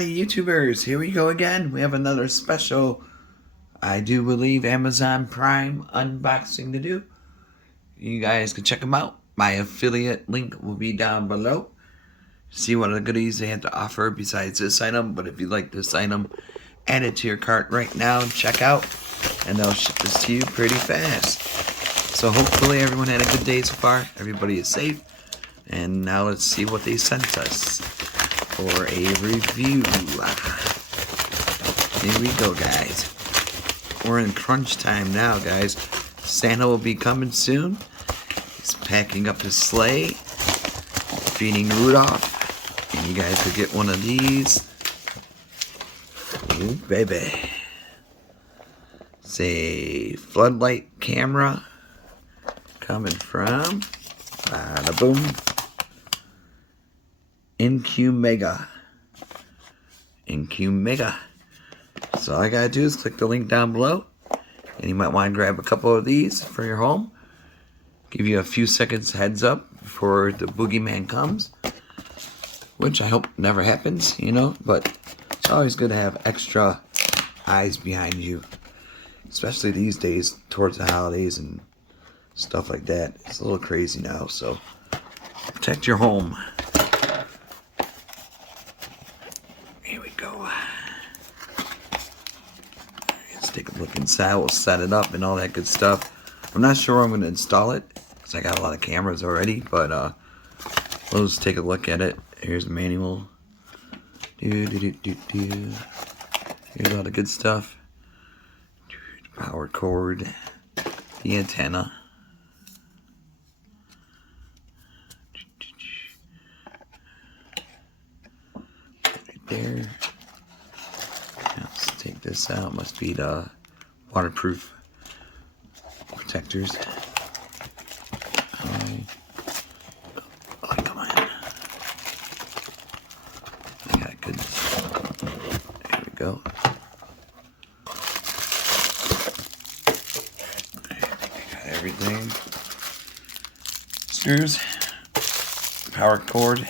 Alrighty, YouTubers, here we go again. We have another special, I do believe, Amazon Prime unboxing to do. You guys can check them out. My affiliate link will be down below. See what other goodies they have to offer besides this item. But if you like this item, add it to your cart right now and check out. And they'll ship this to you pretty fast. So hopefully everyone had a good day so far. Everybody is safe. And now let's see what they sent us for a review. Here we go, guys. We're in crunch time now, guys. Santa will be coming soon. He's packing up his sleigh, feeding Rudolph. And you guys could get one of these. Ooh, baby. It's a Floodlight camera coming from bada boom. InQMega. InQMega. So all I gotta do is click the link down below. And you might want to grab a couple of these for your home. Give you a few seconds heads up before the boogeyman comes. Which I hope never happens, you know. But it's always good to have extra eyes behind you. Especially these days towards the holidays and stuff like that. It's a little crazy now, so protect your home. Here we go. Let's take a look inside. We'll set it up and all that good stuff. I'm not sure I'm going to install it because I got a lot of cameras already, but we'll just take a look at it. Here's the manual. Here's all the good stuff. Power cord. The antenna. Right there. Let's take this out. Must be the waterproof protectors. Oh, come on. I got good. There we go. Everything. Screws. Power cord.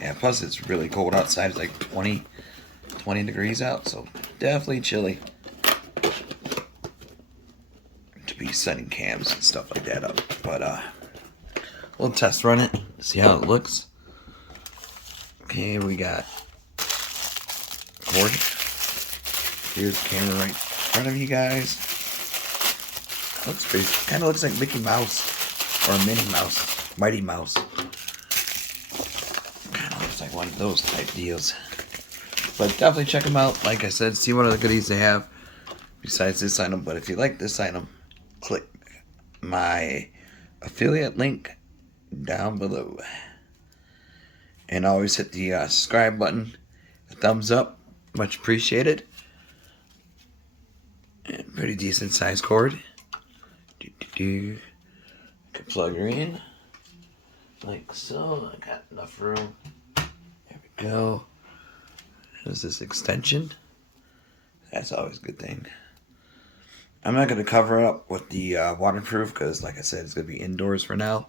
Yeah, plus it's really cold outside. It's like 20 degrees out, so definitely chilly to be setting cams and stuff like that up. But we'll test run it, see how it looks. Okay, we got cord. Here's the camera right in front of you guys. Looks pretty, kind of looks like Mickey Mouse or Minnie Mouse, Mighty Mouse. Kind of looks like one of those type deals. But definitely check them out. Like I said, see what other goodies they have besides this item. But if you like this item, click my affiliate link down below. And always hit the subscribe button, a thumbs up, much appreciated. And pretty decent size cord. You can plug her in like so. I got enough room. There we go. There's this extension. That's always a good thing. I'm not going to cover up with the waterproof because, like I said, it's going to be indoors for now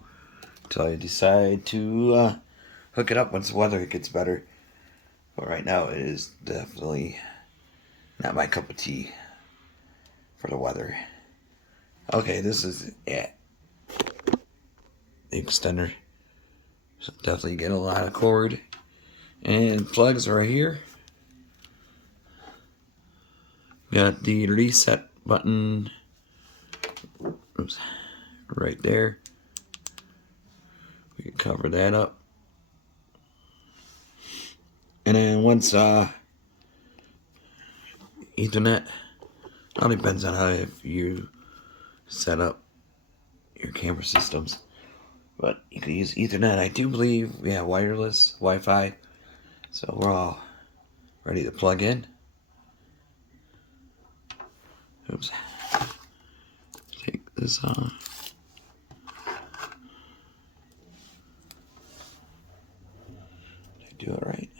until I decide to hook it up once the weather gets better. But right now, it is definitely not my cup of tea for the weather. Okay, this is it. The extender. So definitely get a lot of cord. And plugs right here. Got the reset button. Oops. Right there. We can cover that up. And then once Ethernet. All depends on how if you set up your camera systems, but you can use Ethernet. I do believe we have wireless Wi-Fi, so we're all ready to plug in. Oops. Take this off. Did I do it right?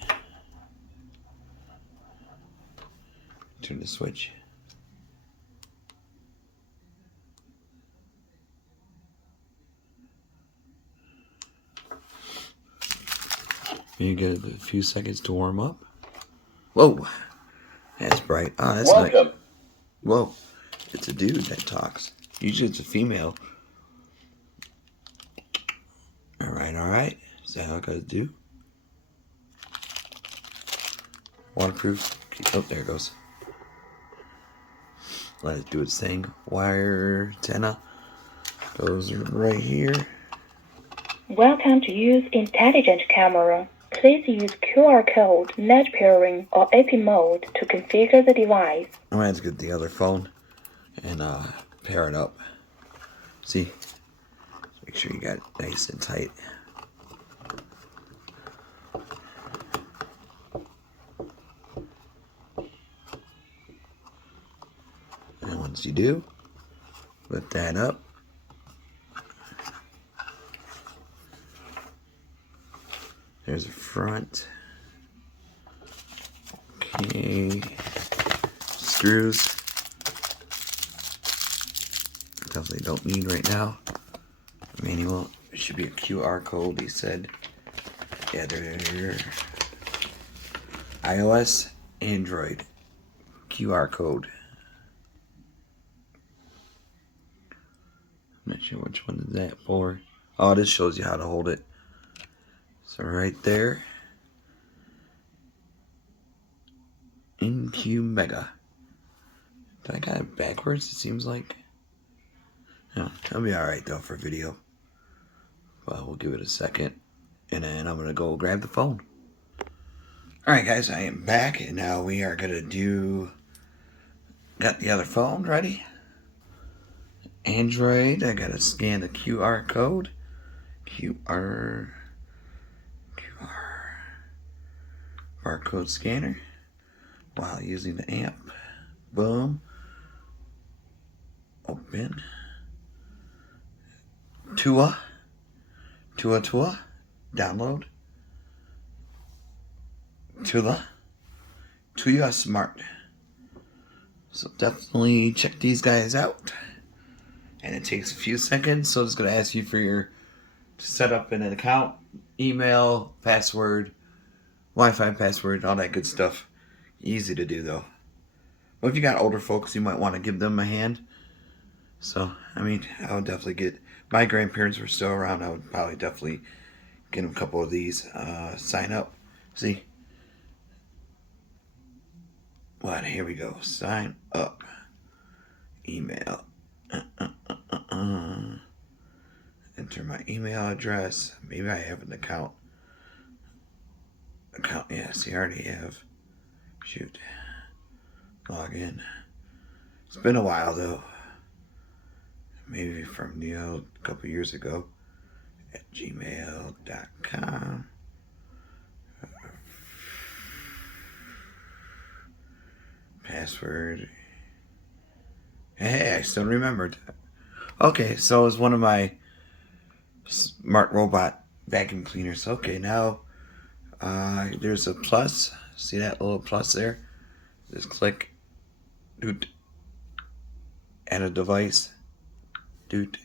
Turn the switch. You get a few seconds to warm up. Whoa, that's bright. Oh, that's nice. Welcome. Whoa, it's a dude that talks. Usually it's a female. Alright. Is that how it goes do? Waterproof. Oh, there it goes. Let it do its thing. Wire antenna goes right here. Welcome to use intelligent camera. Please use QR code, net pairing, or AP mode to configure the device. I'm gonna have to get the other phone and pair it up. See, make sure you got it nice and tight. And once you do, lift that up. There's the front. Okay. Screws. Definitely don't need right now. Manual. It should be a QR code, he said. Yeah, there. iOS, Android. QR code. I'm not sure which one is that for. Oh, this shows you how to hold it. So right there. InQMega. Did I got it backwards, it seems like? No, that'll be alright though for video. Well, we'll give it a second. And then I'm gonna go grab the phone. Alright guys, I am back and now we are gonna do... Got the other phone ready. Android, I gotta scan the QR code. QR barcode scanner while using the amp. Boom. Open. Tua. Download. Tua Smart. So definitely check these guys out. And it takes a few seconds, so it's gonna ask you for your to set up an account, email, password, Wi-Fi password, all that good stuff. Easy to do though. Well, if you got older folks, you might want to give them a hand. So, I mean, I would definitely get... My grandparents were still around. I would probably definitely get them a couple of these. Sign up. See? What? Here we go. Sign up. Email. Enter my email address. Maybe I have an account. Yes, I already have. Shoot. Log in. It's been a while though. Maybe from a couple years ago. At gmail.com. Password. Hey, I still remembered. Okay, so it's one of my smart robot vacuum cleaners. Okay, now there's a plus. See that little plus there? Just click. Doot. Add a device. Doot.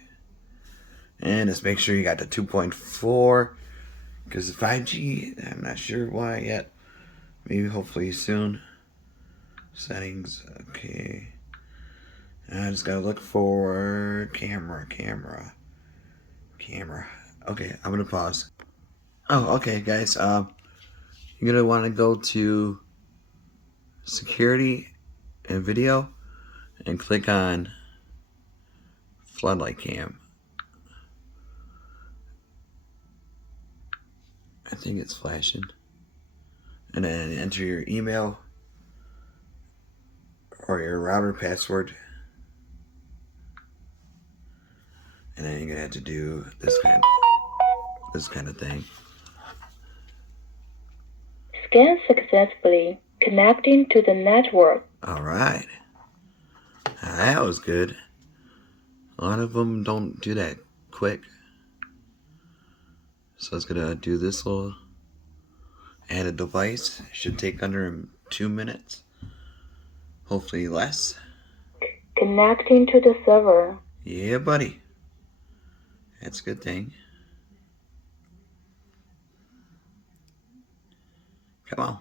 And just make sure you got the 2.4. Because 5G, I'm not sure why yet. Maybe hopefully soon. Settings. Okay. I just gotta look for camera. Okay, I'm gonna pause. Oh, okay, guys. You're gonna want to go to security and video and click on Floodlight Cam. I think it's flashing. And then enter your email or your router password. And then you're gonna have to do this kind of thing. Scan successfully, connecting to the network. Alright. That was good. A lot of them don't do that quick. So it's gonna do this little add a device. Should take under 2 minutes. Hopefully less. Connecting to the server. Yeah, buddy. That's a good thing. Come on.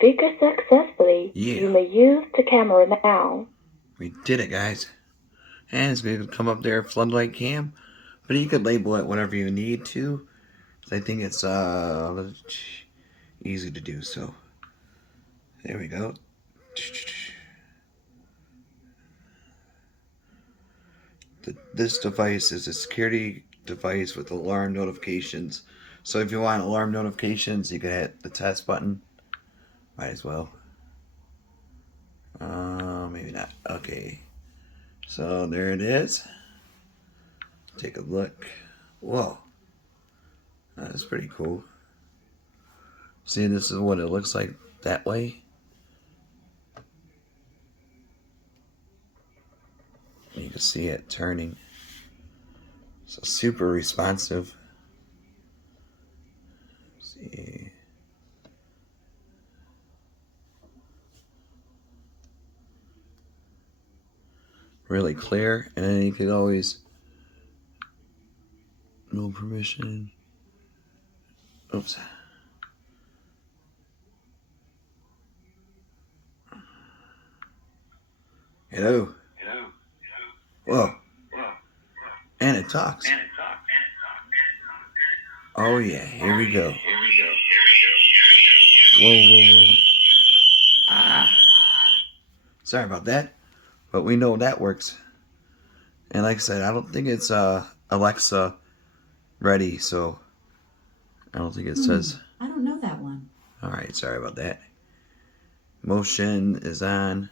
configured successfully. Yeah. You may use the camera now. We did it, guys. And it's going to come up there, Floodlight Cam. But you could label it whatever you need to. I think it's easy to do so. There we go. This device is a security device with alarm notifications. So if you want alarm notifications, you can hit the test button. Might as well. Maybe not. Okay. So there it is. Take a look. Whoa. That's pretty cool. See, this is what it looks like that way. You can see it turning. So super responsive. Let's see. Really clear, and then you could always no permission. Oops. Hello. Whoa. And it talks. Oh yeah, here we go. Whoa. Ah. Sorry about that, but we know that works. And like I said, I don't think it's Alexa ready, so I don't think it says. I don't know that one. All right, sorry about that. Motion is on.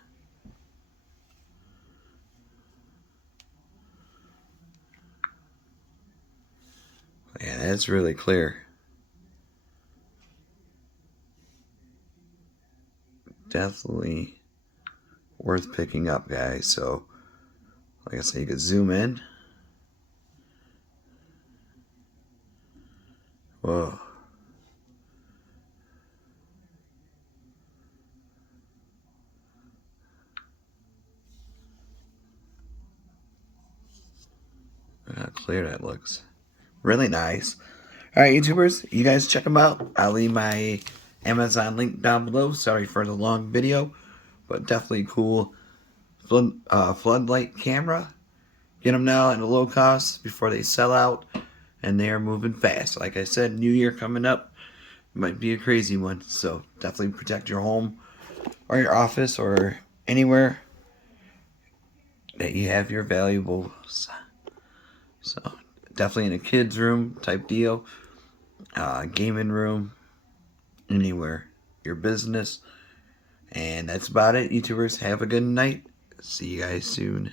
Yeah, that's really clear. Definitely worth picking up, guys. So, like I said, you could zoom in. Whoa. Look how clear that looks. Really nice. Alright, YouTubers, you guys check them out. I'll leave my Amazon link down below. Sorry for the long video, but definitely cool floodlight camera. Get them now at a low cost before they sell out, and they are moving fast. Like I said, New Year coming up. Might be a crazy one, so definitely protect your home or your office or anywhere that you have your valuables. So definitely in a kid's room type deal, gaming room, anywhere, your business. And that's about it, YouTubers. Have a good night. See you guys soon.